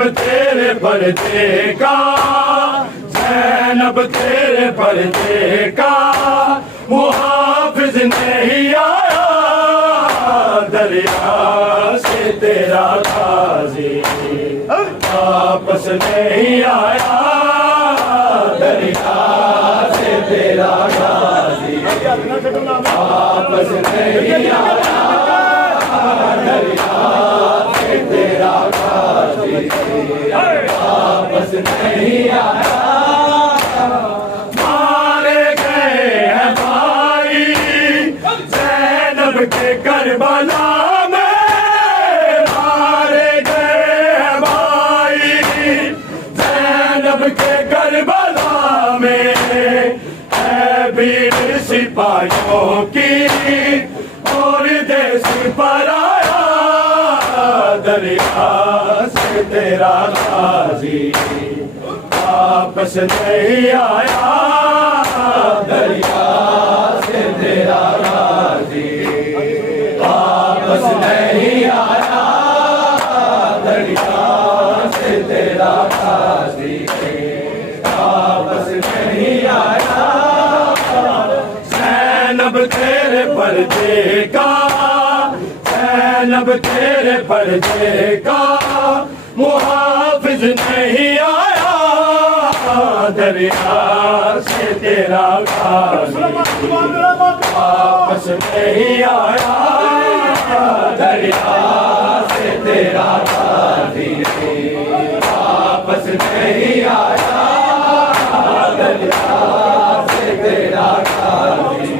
ज़ैनब तेरे पर्दे का, ज़ैनब तेरे पर्दे का मुहाफ़िज़ नहीं आया, दरिया से तेरा गाज़ी वापस नहीं आया, दरिया से तेरा गाज़ी वापस नहीं आया, दरिया से तेरा गाज़ी वापस नहीं आया। मारे गए हैं भाई ज़ैनब के करबला में, मारे गए हैं भाई ज़ैनब के करबला में, है वीर सिपाहियों की और देश पर आया, दरिया से तेरा गाज़ी वापस नहीं आया, दरिया से तेरा गाज़ी वापस नहीं आया, दरिया से तेरा गाज़ी वापस नहीं आया। ज़ैनब तेरे पर्दे का, ज़ैनब तेरे पर्दे का मुहाफ़िज़ नहीं आया, दरिया से तेरा गाज़ी वापस नहीं आया, दरिया से तेरा गाज़ी वापस नहीं आया, दरिया से तेरा गाज़ी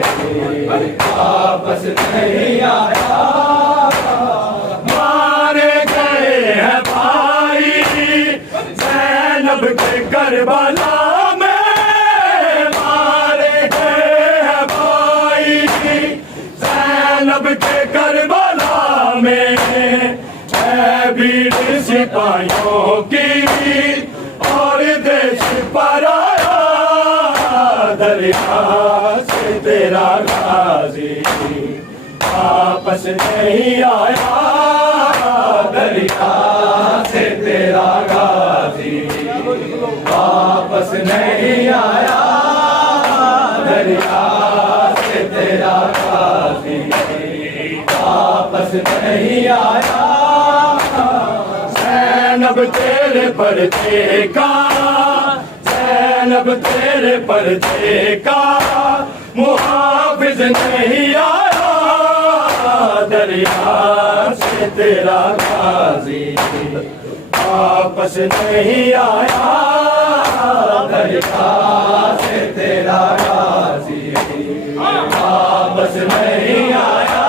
वापस नहीं आया। मारे गए हैं भाई ज़ैनब के करबला में, मारे गए हैं भाई ज़ैनब के करबला में, है वीर सिपाहियों की और देश पर आया, दरिया से तेरा गाज़ी वापस नहीं आया, दरिया से तेरा गाज़ी वापस नहीं आया, दरिया से तेरा गाज़ी वापस नहीं आया। ज़ैनब तेरे पर्दे का, ज़ैनब तेरे पर्दे का मुहाफ़िज़ नहीं आया, दरिया से तेरा गाज़ी वापस नहीं आया, दरिया से तेरा गाज़ी वापस नहीं आया,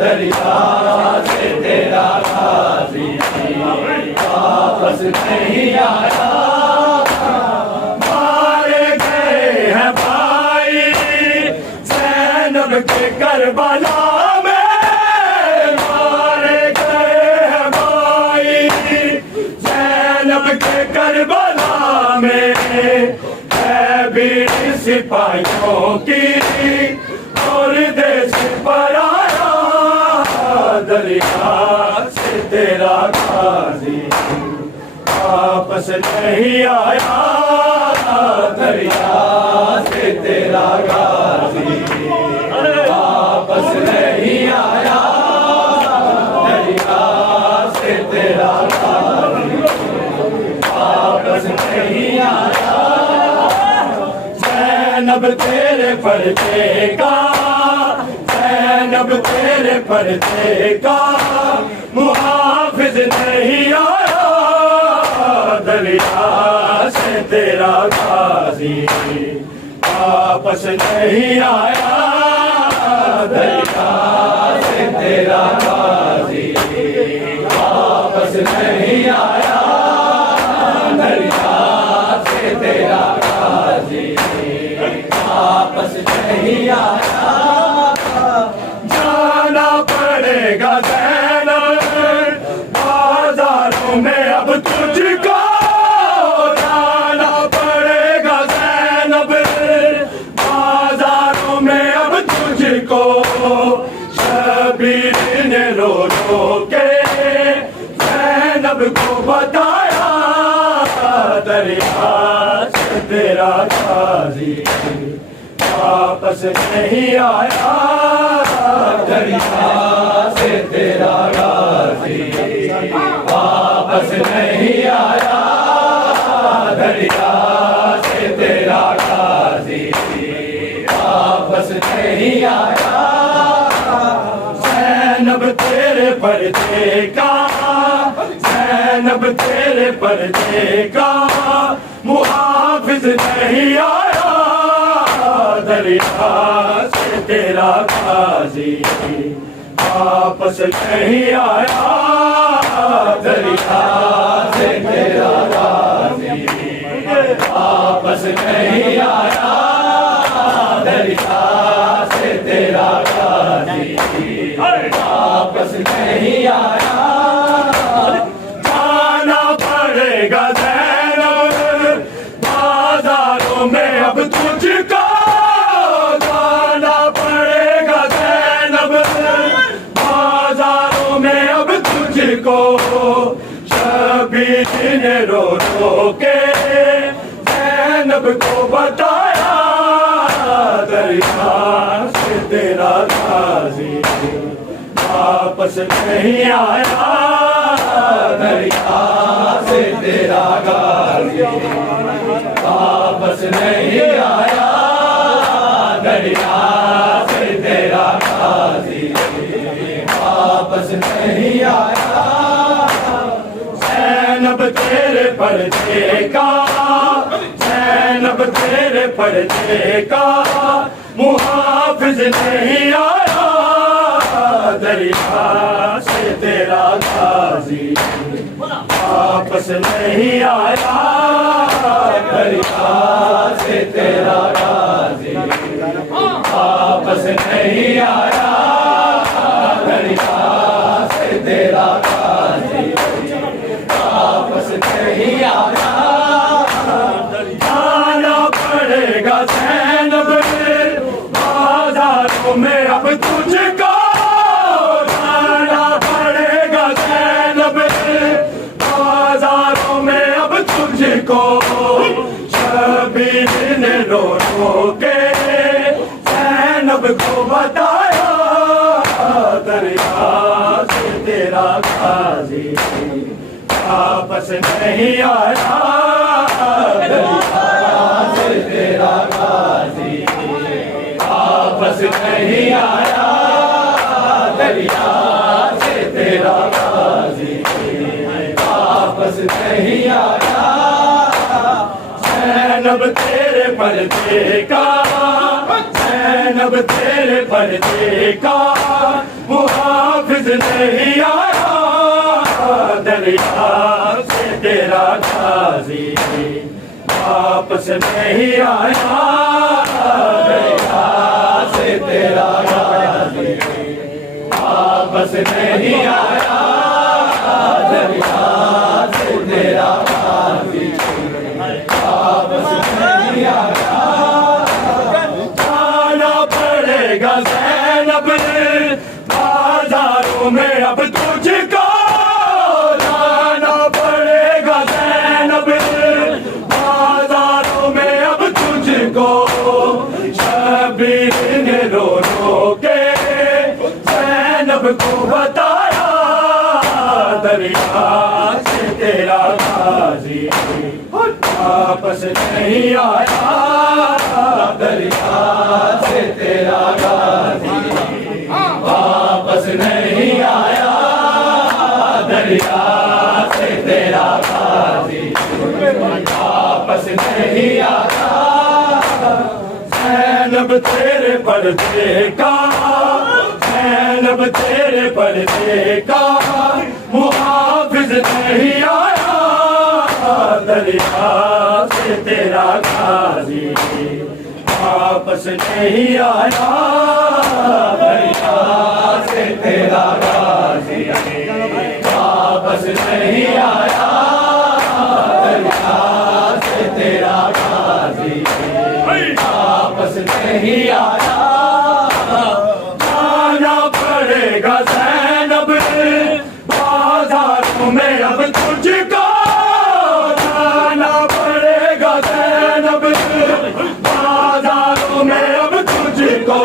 दरिया से तेरा गाज़ी वापस नहीं आया। मारे गए हैं भाई ज़ैनब के करबला में, मारे गए हैं भाई ज़ैनब के करबला में, है वीर सिपाहियों की और देश पर आया, दरिया से तेरा गाज़ी वापस नहीं आया, दरिया से तेरा गाज़ी वापस नहीं आया, दरिया से तेरा गाज़ी वापस नहीं आया। ज़ैनब तेरे पर्दे का, ज़ैनब तेरे पर्दे का मुहाफ़िज़ नहीं आया, दरिया से तेरा गाज़ी वापस नहीं आया, दरिया से तेरा गाज़ी वापस नहीं आया, दरिया से तेरा गाज़ी वापस नहीं आया। जाना पड़ेगा ज़ैनब बाज़ारों में अब तुझको, जाना पड़ेगा ज़ैनब बाज़ारों में अब तुझको, शबीर ने रो रो के ज़ैनब को वापस नहीं आया दरिया से तेरा गाजी, वापस नहीं आया दरिया से तेरा गाजी, वापस नहीं आया। ज़ैनब तेरे पर्दे का, ज़ैनब तेरे पर्दे का मुहाफिज नहीं आया दरिया से तेरा गाजी, वापस नहीं आया दरिया से तेरा गाजी, वापस नहीं आया दरिया से तेरा गाजी, वापस नहीं आया। जाना पड़ेगा ज़ैनब बाजारों में अब तुझको, जाना पड़ेगा ज़ैनब बाजारों में अब तुझको। शबीर ने रो रो के ज़ैनब को बताया दरिया से तेरा गाजी, वापस नहीं आया दरिया से तेरा गाजी, वापस नहीं आया दरिया से तेरा गाजी, वापस नहीं आया। ज़ैनब तेरे पर्दे का, ज़ैनब तेरे पर्दे का मुहाफिज नहीं आया दरिया से तेरा गाजी, वापस नहीं आया दरिया से तेरा गाजी, वापस नहीं आया दरिया से तेरा गाजी, वापस नहीं आया। जाना पड़ेगा ज़ैनब बाजारों में अब तुझको, जाना पड़ेगा ज़ैनब बाजारों में अब तुझको। शबीर ने रो रो के ज़ैनब को बताया दरिया से तेरा गाजी, वापस नहीं आया दरिया से तेरा गाजी, वापस नहीं आया दरिया से तेरा गाजी, वापस नहीं आया। ज़ैनब तेरे पर्दे का, ज़ैनब तेरे पर्दे का मुहाफिज नहीं आया दरिया से तेरा गाजी, वापस नहीं आया दरिया से तेरा गाजी, वापस नहीं आया दरिया से तेरा गाजी, वापस नहीं आया। जाना पड़ेगा ज़ैनब बाजारों में अब तुझको, जाना पड़ेगा ज़ैनब बाजारों में अब तुझको। शबीर ने रो रो के ज़ैनब को बताया दरिया से तेरा गाजी, वापस नहीं आया दरिया से तेरा गाजी, वापस नहीं आया दरिया से तेरा गाजी, वापस नहीं आया। ज़ैनब तेरे पर्दे का, ज़ैनब तेरे पर्दे का मुहाफिज नहीं आया दरिया से तेरा गाजी, वापस नहीं आया दरिया से तेरा गाजी, वापस नहीं आया दरिया से तेरा गाजी, वापस नहीं आया। जाना पड़ेगा ज़ैनब बाजारों में अब तुझको, जाना पड़ेगा ज़ैनब मैं अब तुझको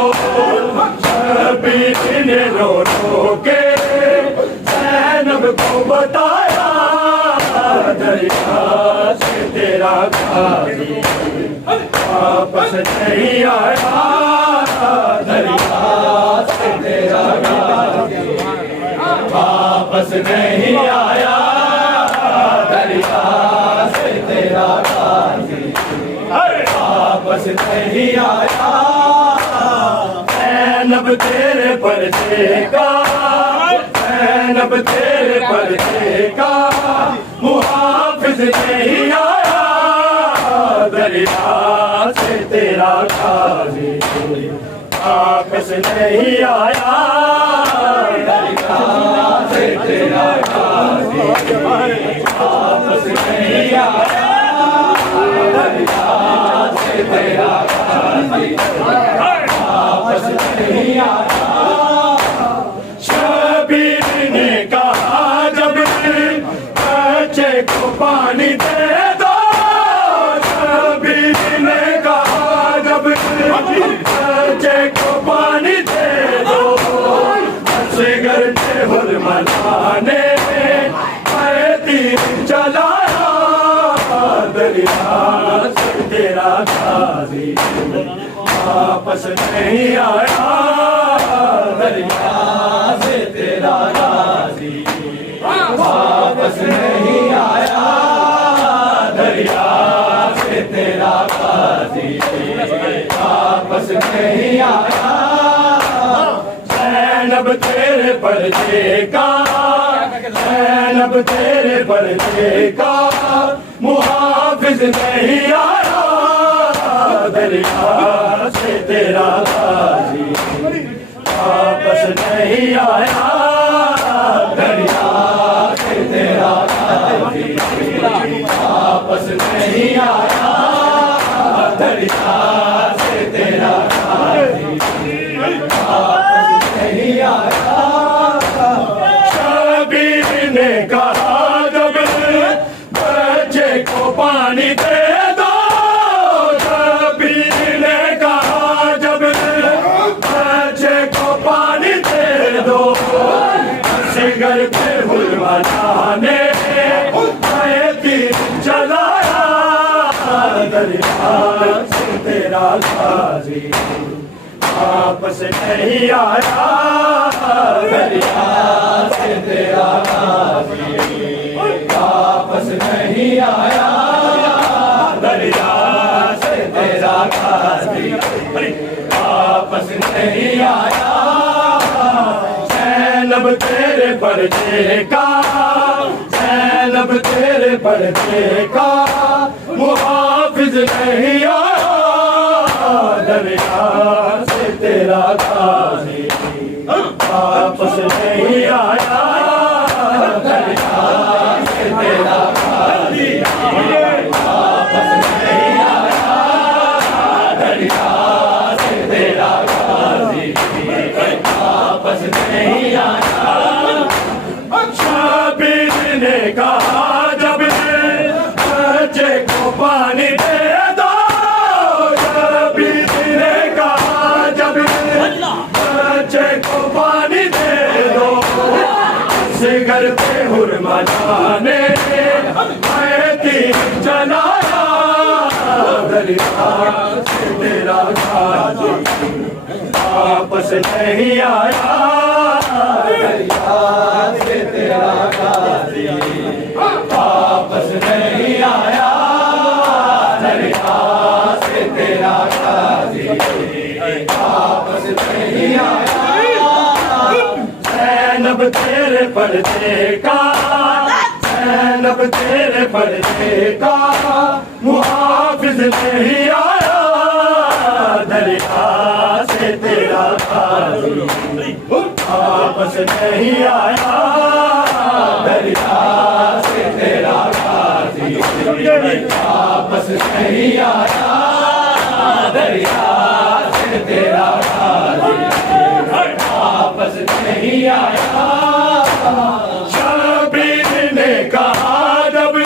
शबीर ने रो रो के ज़ैनब को बताया दरिया से तेरा गाजी वापस नहीं आया दरिया से तेरा गाजी वापस नहीं आया दरिया से तेरा गाजी वापस नहीं आया ज़ैनब तेरे पर्चे का ज़ैनब तेरे पर्चे का मुहाफिज नहीं आया दरिया से तेरा गाजी वापस नहीं आया दरिया से तेरा गाजी वापस नहीं आया दरिया से तेरा गाजी वापस नहीं आया शबीर ने कहा जब बच्चे को पानी दे दो शबीर ने कहा जब बच्चे को पानी दे दो असगर के हुरमलाने तीर चलाया दरिया से तेरा गाजी वापस नहीं आया दरिया से तेरा गाजी वापस नहीं आया दरिया से तेरा गाजी वापस नहीं आया ज़ैनब तेरे पर्चे का ज़ैनब तेरे पर्चे का मुहाफिज नहीं आया दरिया से तेरा गाजी वापस नहीं आया दरिया से तेरा गाजी वापस नहीं आया दरिया से तेरा गाजी वापस नहीं आया शबीर ने कहा जब बच्चे को पानी दे दो शबीर ने कहा जब बच्चे को पानी दे दो सिगर पे हुरमलाने तीर चलाया दरिया से तेरा गाजी वापस नहीं आया दरिया से तेरा गाजी वापस नहीं आया दरिया से तेरा गाजी वापस नहीं आया ज़ैनब तेरे पर्चे का ज़ैनब तेरे पर्चे का मुहाफिज नहीं आया दरिया से तेरा गाजी वापस नहीं आया दरिया से तेरा गाजी वापस नहीं आया दरिया से तेरा गाजी वापस नहीं आया शबीर ने कहा जब बच्चे को पानी दे दो शबीर ने कहा जब बच्चे को पानी दे दो सिगर पे हुरमलाने तीर चलाया दरिया से तेरा गाजी वापस नहीं आया दरिया से तेरा गाजी वापस नहीं आया दरिया से तेरा गाजी वापस नहीं आया ज़ैनब तेरे पर्चे का ज़ैनब तेरे पर्चे का मुहाफिज नहीं आया दरिया से तेरा गाजी वापस नहीं आया दरिया से तेरा गाजी वापस नहीं आया दरिया से तेरा गाजी वापस नहीं आया शबीर ने कहा जब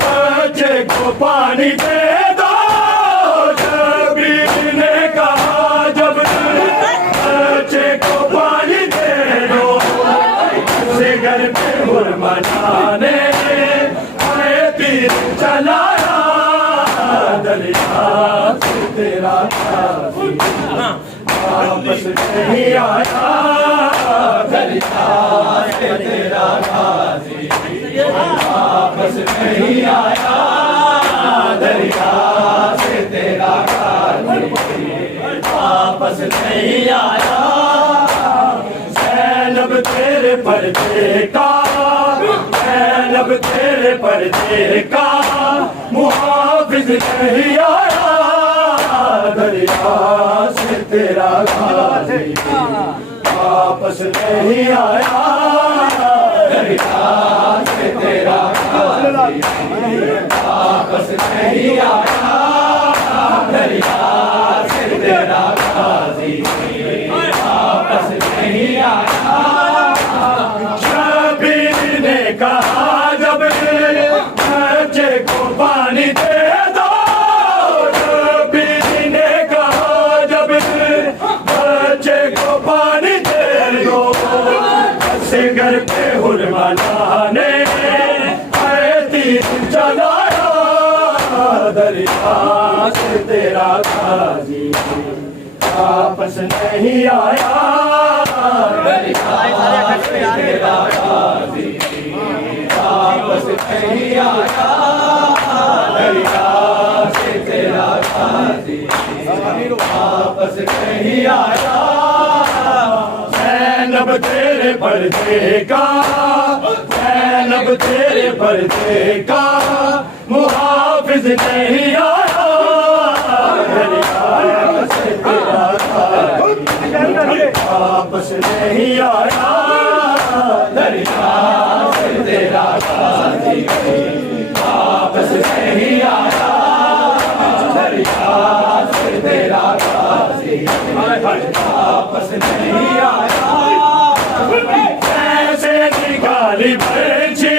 बच्चे को पानी दे दो शबीर ने वापस नहीं आया दरिया से तेरा गाजी, वापस नहीं आया दरिया से तेरा गाजी, वापस नहीं आया। ज़ैनब तेरे पर्दे का, ज़ैनब तेरे पर्दे का मुहाफिज नहीं आया दरिया से तेरा गाजी, वापस नहीं आया दरिया से तेरा गाजी, वापस नहीं आया दरिया से तेरा गाजी, वापस नहीं आया। शबीर ने कहा जब बच्चे को पानी दे दो, शबीर ने कहा जब बच्चे को पानी दे दो, घर पे हुरमाने तीर चलाया दरिया से तेरा गाजी, वापस नहीं आया दरिया से तेरा गाजी, वापस नहीं आया दरिया से तेरा गाजी, वापस नहीं आया। ज़ैनब तेरे पर्दे का, ज़ैनब तेरे पर्दे का मुहाफिज नहीं आया दरिया से तेरा गाजी, वापस नहीं आया दरिया से तेरा गाजी, वापस नहीं आया दरिया से तेरा गाजी, वापस नहीं आया। ऐसे निकाली पर्ची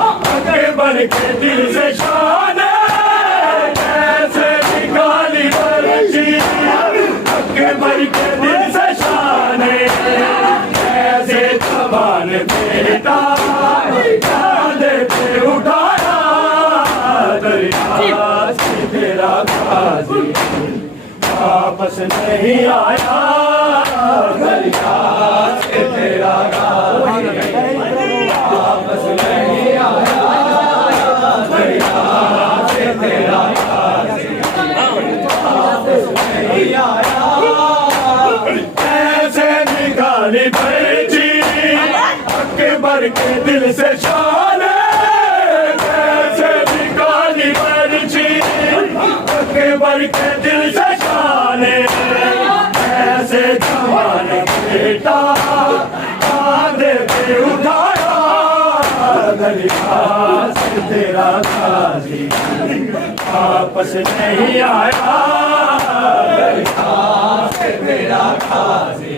अकबर के दिल से शान, ऐसे निकाली पर्ची अकबर के दिल से शान, ऐसे जवान बेटा कांधे पे उठाया दरिया से तेरा गाजी, वापस नहीं आया दरिया से तेरा गाजी, वापस नहीं आया दरिया से तेरा गाजी, वापस नहीं आया। ऐसे निकाली पर्ची अकबर के दिल से शान, ऐसे निकाली पर्ची अकबर के दिल से शान, ऐसे जवान बेटा कांधे पे उठाया दरिया से तेरा गाजी, वापस नहीं आया दरिया से तेरा गाजी,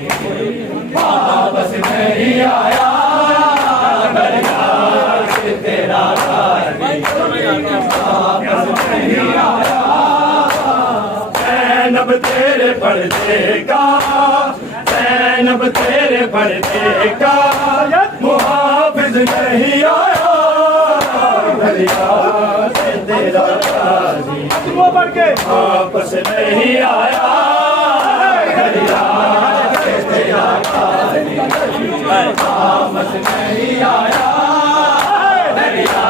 वापस नहीं आया दरिया से तेरा गाजी, वापस नहीं आया। ज़ैनब तेरे पर्दे का, ज़ैनब तेरे पर्दे का मुहाफिज नहीं आया दरिया से तेरा गाजी, वापस नहीं आया दरिया से तेरा गाजी, वापस नहीं आया दरिया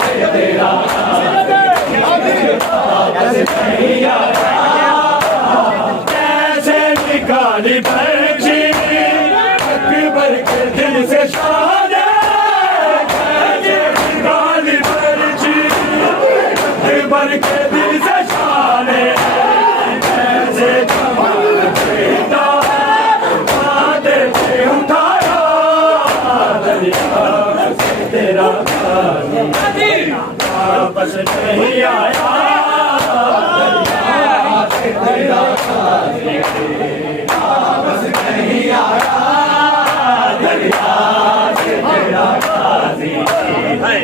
से तेरा गाजी, वापस नहीं आया। निकाली पर्ची अकबर के दिल से शान, निकाली पर्ची अकबर के दिल से शान, ऐसे जवान बेटा कांधे पे उठाया दरिया से तेरा गाजी, वापस नहीं आया दरिया से तेरा गाजी, वापस नहीं आया दरिया से तेरा गाजी,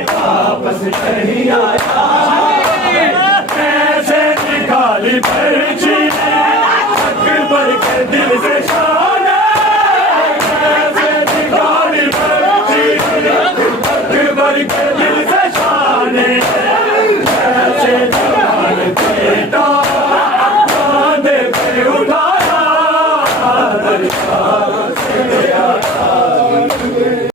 वापस नहीं आया। ऐसे निकाली पर्ची अकबर के दिल से